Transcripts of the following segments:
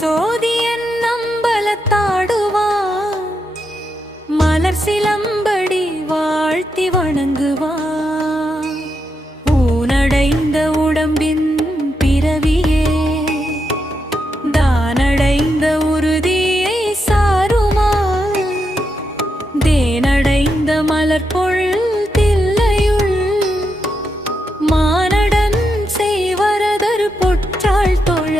சோதியன் நம்பலத்தாடுவான், மலர் சிலம்படி வாழ்த்தி வணங்குவான். ஊனடைந்த உடம்பின் பிறவியே தானடைந்த உறுதியை சாருமான். தேனடைந்த மலர் பொருள் தில்லையுள் மானடன் செய்வரதர் பொற்றாள் தொழ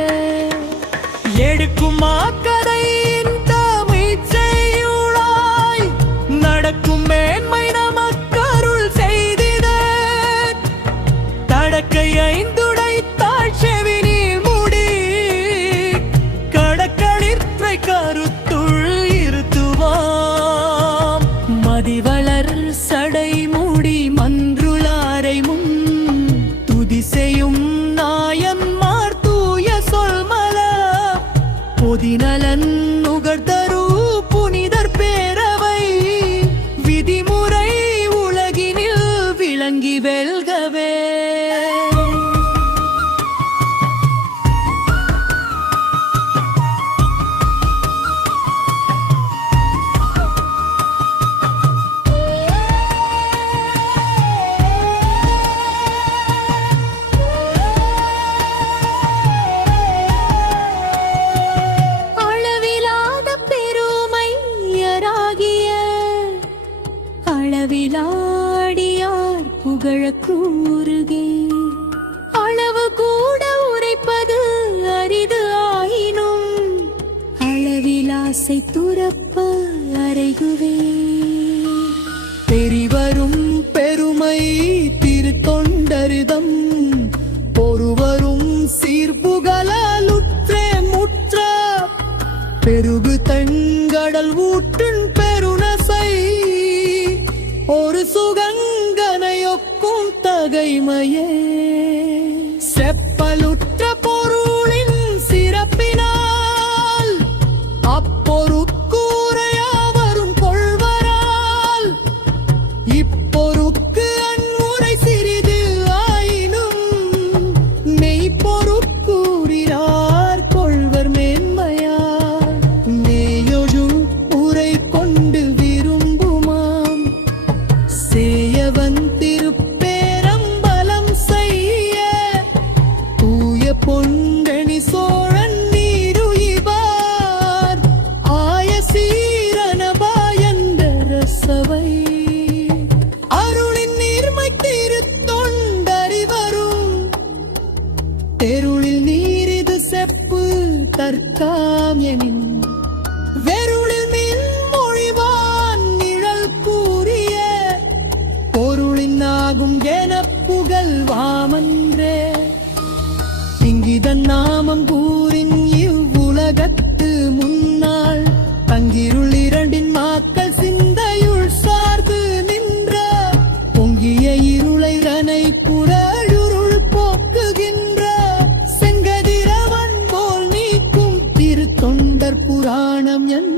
எடுக்கும் மாக்கதையின் தமிழ்ச்செய்யுளாய் நடக்கும் மேன்மை நமக்கருள் செய்திட தடக்கை ஐந்துடை தாழ்ச்செவினில் முடி கடக்களிற்றை கருத்துள் இருத்துவாம். மதிவளர் சடை மூடி மன்றுளாரை முன் துதி செய்யும் நாயன்மார் தூய சொல்மல பொதிநலன் நுகர்தரு புனிதர் பேரவை விதிமுறை உலகினில் விளங்கி வெல்கவே. அளவிலாடியார் புகழ கூறுகே அளவு கூட உரைப்பது அரிது ஆயினும் அளவிலாசை துறப்ப அறைகுவே. பெரிவரும் பெருமை திருத்தொண்டரிதம் பொறுவரும் சீர்புகழலுற்றே முற்ற பெருகு தங்கடல் ஊற்றின் பெருநசை ஒரு சுகங்கனையொக்கும் தகைமையே. செப்பலுற்ற பொருளின் சிறப்பினால் அப்பொருக்கூரையாவரும் கொள்வரால் இப்பொருக்கு அன்முறை சிறிது ஆயினும் மெய்ப்பொருக்கூறினார் கொள்வர் மேன்மையார். மேயொழு உரை கொண்டு விரும்புமாம் சேயவன் திருப்பேரம்பலம் செய்ய தூய பொன்னணி சோழன் நீருயிவார் ஆய சீரனபாயந்தர சபை. அருளின் நீர்மை திருத்தொண்டறிவரும் தெருளில் நீரிது செப்பு தற்காம் எனின் வெருளில் மின் மொழிவான் நிழல் கூறிய பொருளின் ஆகும் என புகழ்வாமன்றே. இங்கிதன் நாமம் கூறின் இவ்வுலகத்து முன்னாள் தங்கிருள் இரண்டின் மாக்கள் சிந்தையுள் சார்ந்து நின்ற பொங்கிய இருளை ரனை புறழுருள் போக்குகின்ற செங்கதிரவன் போல் நீக்கும் திருத்தொண்டர் புராணம் என்